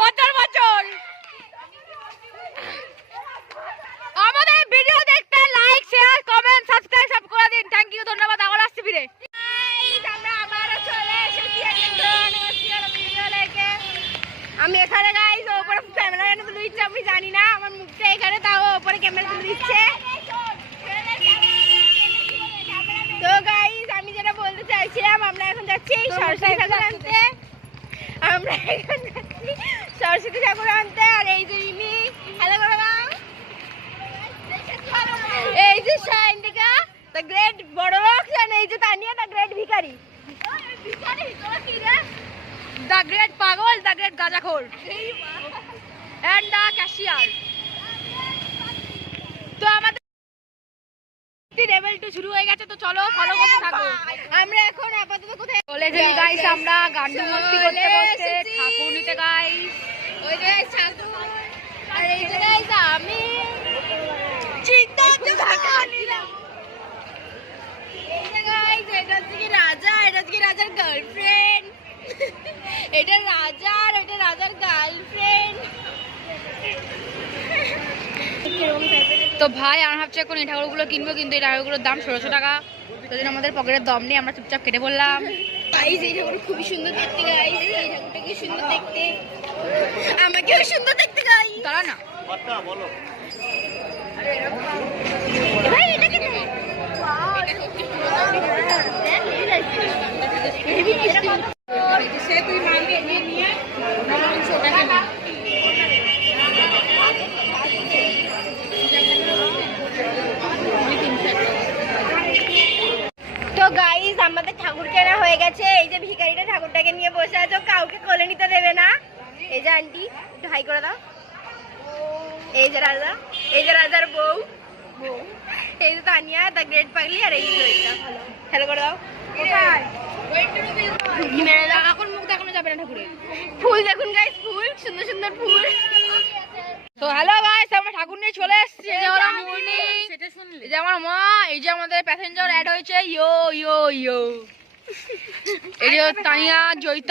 বছর বছর আমাদের ভিডিও দেখতে লাইক শেয়ার কমেন্ট সাবস্ক্রাইব সব করে দিন। থ্যাংক ইউ, ধন্যবাদ। আবার আসছি ফিরে। আমরা আবারও চলে এসেছি ভিডিও লেগে। আমি এখানে গাইস ওপরে ক্যামেরা এনে তুলে দিচ্ছে, আমি জানি না আমার মুখটা এখানে, তাও ওপরে ক্যামেরা তুলে দিচ্ছে। তো গাইস আমি যেটা বলতে চাইছিলাম, আমরা এখন যাচ্ছি সরস্বতী ঠাকুর আনতে। আমরা এখন যাচ্ছি সরস্বতী ঠাকুর আনতে। আর এই যে ইনি, হ্যালো করে দাও। এই যে শাইন্দিকা দ্য গ্রেট বড়লোক, আর এই যে তানিয়া দ্য গ্রেট ভিখারি। দ্য গ্রেট পাগল, দ্য গ্রেট গাঁজাখোর এন্ড দ্য ক্যাশিয়ার। তো আমাদের লেভেল 2 শুরু হয়ে গেছে, তো চলো ফলো করতে থাকো। আমরা এখন আপাতত কোথায় চলে গেছি গাইস, আমরা গান্ডু মস্তি করতে করতে ঠাকুর নিতে গাইস। ওই যে ঠাকুর, আর এই যে গাইস আমি চিন্তা নিলাম। এই যে গাইস এটা হচ্ছে কি রাজা, এটা হচ্ছে কি রাজার গার্লফ্রেন্ড। এটা রাজা আর এটা রাজার গার্লফ্রেন্ড। তো ভাই আমরা ভাবছি এখন এই ঠাকুরগুলো কিনবো, কিন্তু এই ঠাকুরগুলোর দাম 1600 টাকা। সেদিন আমাদের পকেটের দম নেই, আমরা চুপচাপ কেটে বললাম। গাইস এই ঠাকুর খুবই সুন্দর দেখতে গাইস, এই ঠাকুরটা কি সুন্দর দেখতে, আমাকেও সুন্দর দেখতে গাইস। দাঁড়া না বলো ভাই, এটা কি সে তুই মাইকে নিয়ে ছোটটা তো গাইস আমাদের ঠাকুর কেনা হয়ে গেছে। এই যে ভিখারিটা ঠাকুরটাকে নিয়ে বসে আছে, কাউকে কোলে নিতে দেবে না। এই যে আন্টি একটু হাই করে দাও। এই যে রাজা, এই যে রাজার বউ, এই যে তানিয়া দ্য গ্রেট পাগলি, আর এই যে হ্যালো করে দাও। এখন মুখ দেখানো যাবে না ঠাকুরের। ফুল দেখুন গাইস, ফুল সুন্দর সুন্দর ফুল। তো হ্যালো গাইস, আমরা ঠাকুর নিয়ে চলে এসেছি। এই যে আমার মুন্নি, এই যে আমার মা, এই যে আমাদের প্যাসেঞ্জার অ্যাড হয়েছে। ইয়ো ইয়ো ইয়ো, এই যে তানিয়া, জয়িতা।